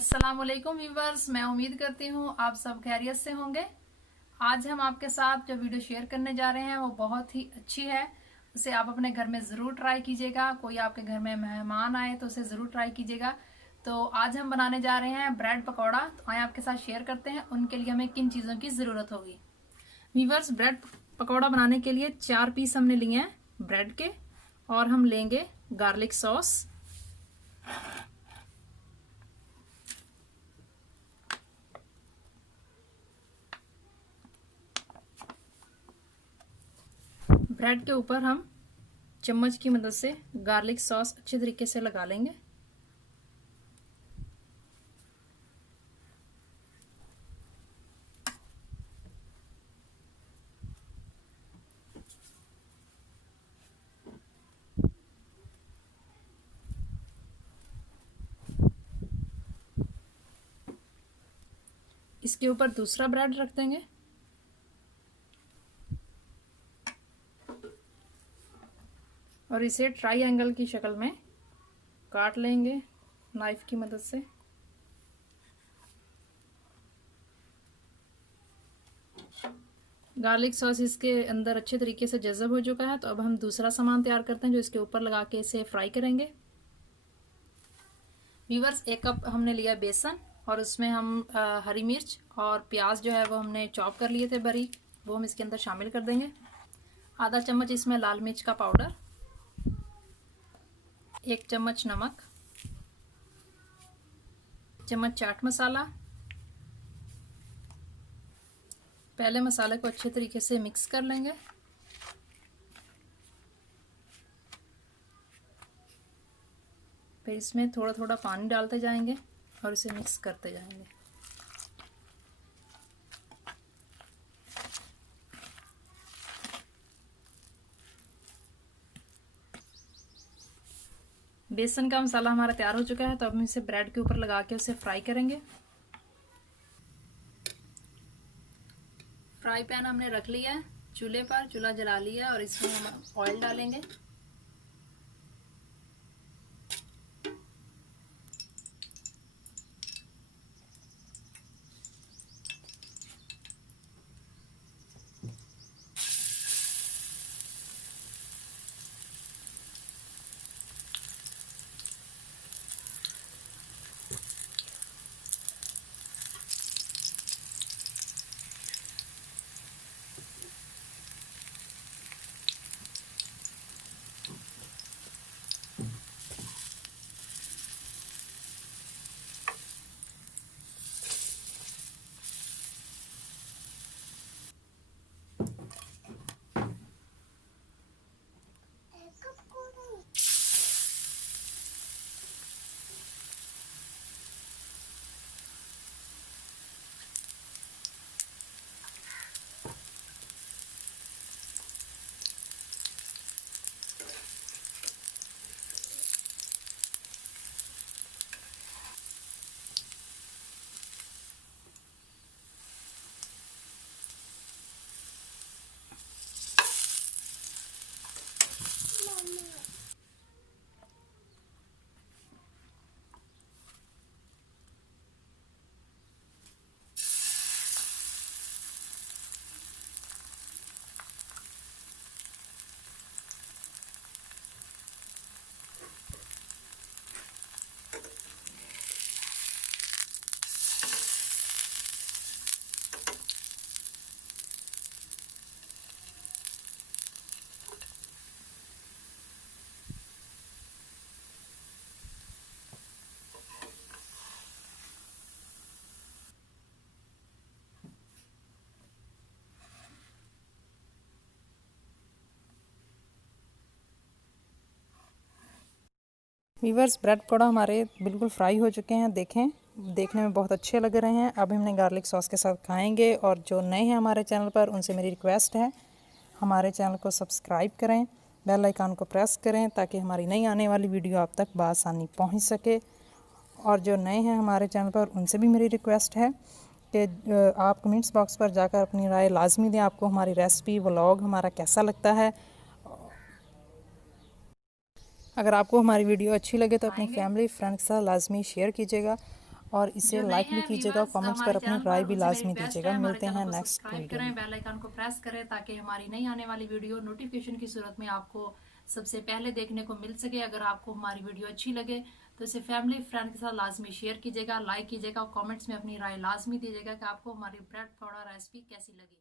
अस्सलामुअलैकुम व्यूवर्स, मैं उम्मीद करती हूँ आप सब खैरियत से होंगे। आज हम आपके साथ जो वीडियो शेयर करने जा रहे हैं वो बहुत ही अच्छी है। उसे आप अपने घर में ज़रूर ट्राई कीजिएगा। कोई आपके घर में मेहमान आए तो उसे ज़रूर ट्राई कीजिएगा। तो आज हम बनाने जा रहे हैं ब्रेड पकौड़ा। तो आए आपके साथ शेयर करते हैं उनके लिए हमें किन चीज़ों की ज़रूरत होगी। व्यूवर्स, ब्रेड पकौड़ा बनाने के लिए 4 पीस हमने लिए हैं ब्रेड के, और हम लेंगे गार्लिक सॉस, ब्रेड के ऊपर हम चम्मच की मदद से गार्लिक सॉस अच्छे तरीके से लगा लेंगे। इसके ऊपर दूसरा ब्रेड रख देंगे और इसे ट्रायंगल की शक्ल में काट लेंगे नाइफ की मदद से। गार्लिक सॉस इसके अंदर अच्छे तरीके से जज़ब हो चुका है, तो अब हम दूसरा सामान तैयार करते हैं जो इसके ऊपर लगा के इसे फ्राई करेंगे। व्यूवर्स, 1 कप हमने लिया बेसन और उसमें हम हरी मिर्च और प्याज जो है वो हमने चॉप कर लिए थे बारीक, वो हम इसके अंदर शामिल कर देंगे। आधा चम्मच इसमें लाल मिर्च का पाउडर, 1 चम्मच नमक, 1 चम्मच चाट मसाला। पहले मसाले को अच्छे तरीके से मिक्स कर लेंगे। फिर इसमें थोड़ा थोड़ा पानी डालते जाएंगे और इसे मिक्स करते जाएंगे। बेसन का मसाला हमारा तैयार हो चुका है, तो अब हम इसे ब्रेड के ऊपर लगा के उसे फ्राई करेंगे। फ्राई पैन हमने रख लिया है चूल्हे पर, चूल्हा जला लिया और इसमें हम ऑयल डालेंगे। वीवर्स, ब्रेड पकौड़ा हमारे बिल्कुल फ्राई हो चुके हैं। देखें, देखने में बहुत अच्छे लग रहे हैं। अब हमने गार्लिक सॉस के साथ खाएंगे। और जो नए हैं हमारे चैनल पर, उनसे मेरी रिक्वेस्ट है, हमारे चैनल को सब्सक्राइब करें, बेल आइकन को प्रेस करें ताकि हमारी नई आने वाली वीडियो आप तक बआसानी पहुंच सके। और जो नए हैं हमारे चैनल पर, उनसे भी मेरी रिक्वेस्ट है कि आप कमेंट्स बॉक्स पर जाकर अपनी राय लाजमी दें। आपको हमारी रेसिपी व्लॉग हमारा कैसा लगता है। अगर आपको हमारी वीडियो अच्छी लगे तो अपनी फैमिली फ्रेंड्स के साथ लाजमी शेयर कीजिएगा। और इसे लाइक भी कीजिएगा, कमेंट्स पर अपनी राय भी लाजमी दीजिएगा। मिलते हैं नेक्स्ट वीडियो करें, में। बेल आइकन को प्रेस करें ताकि हमारी नई आने वाली वीडियो नोटिफिकेशन की सूरत में आपको सबसे पहले देखने को मिल सके। अगर आपको हमारी वीडियो अच्छी लगे तो इसे फैमिली फ्रेंड के साथ लाजमी शेयर कीजिएगा, लाइक कीजिएगा और कमेंट्स में अपनी राय लाजमी दीजिएगा कि आपको हमारी ब्रेड पकौड़ा रेसिपी कैसी लगी।